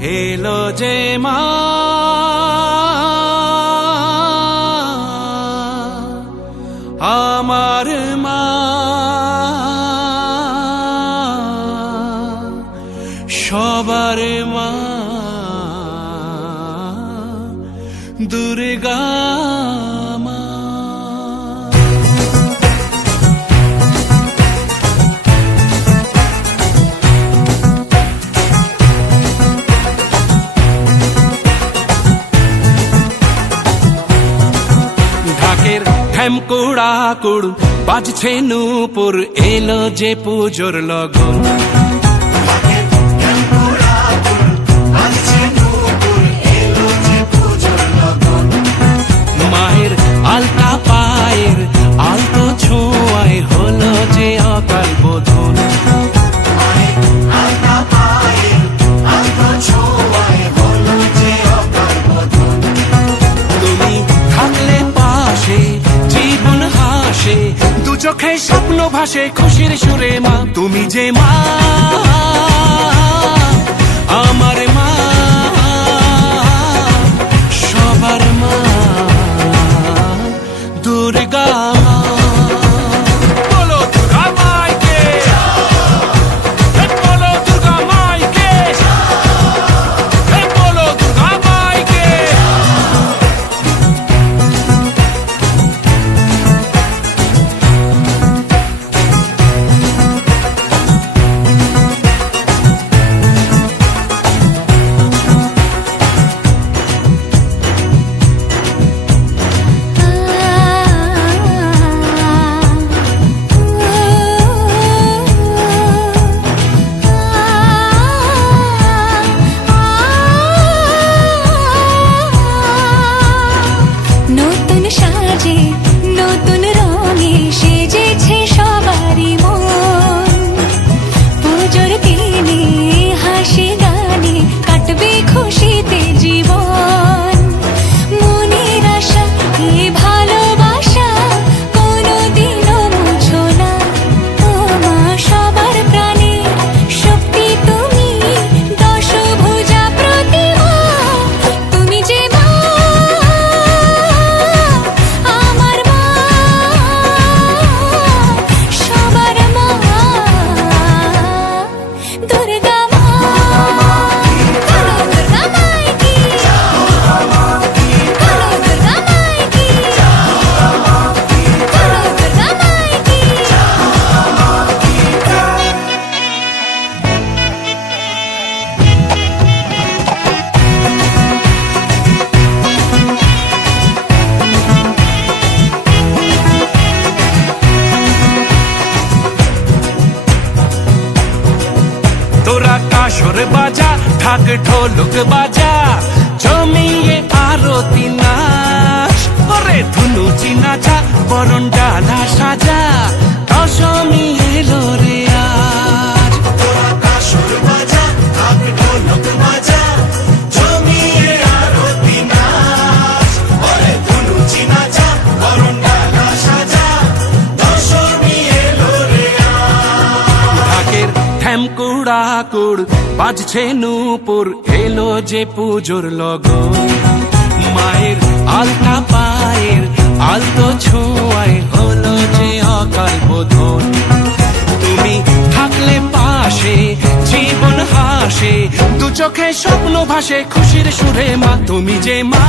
এলো যে মা আমার মা সবার মা দুর্গা মা। ঢাকের ঢ্যামকুড়া কুড় বাজছে নূপুর এলো যে পুজোর লগন। মায়ের আলতা পায়ের আলতো ছোঁয়ায় হলো যে অকাল বোধন। তুমি থাকলে পাশে জীবন হাসে দু চোখে স্বপ্ন ভাসে খুশির সুরে মা তুমি যে মা আমার মা সবার মা দুর্গা মা। বলো দুর্গা মাইকে, বলো দুর্গা মাইকে, বলো দুর্গা মাইকে। তোরা কাসর বাজা ঢাক ঢোলক বাজা জমিয়ে আরতি নাচ ওরে ধুনুচি নাচা বরণ ডালা সাজা দশমী এলো রে আজ। তোরা কাসর বাজা ঢাক ঢোলক বাজা জমিয়ে আরতি নাচ ওরে ধুনুচি নাচা বরণ ডালা সাজা দশমী এলো রে আজ। ঢাকের ঢ্যামকুড়া কুড় বাজছে নূপুর এলো যে পুজোর লগন। মায়ের আলতা পায়ের আলতো ছোঁয়ায় হলো যে অকাল বোধন। তুমি থাকলে পাশে জীবন হাসে দু চোখে স্বপ্ন ভাসে খুশির সুরে মা তুমি যে মা।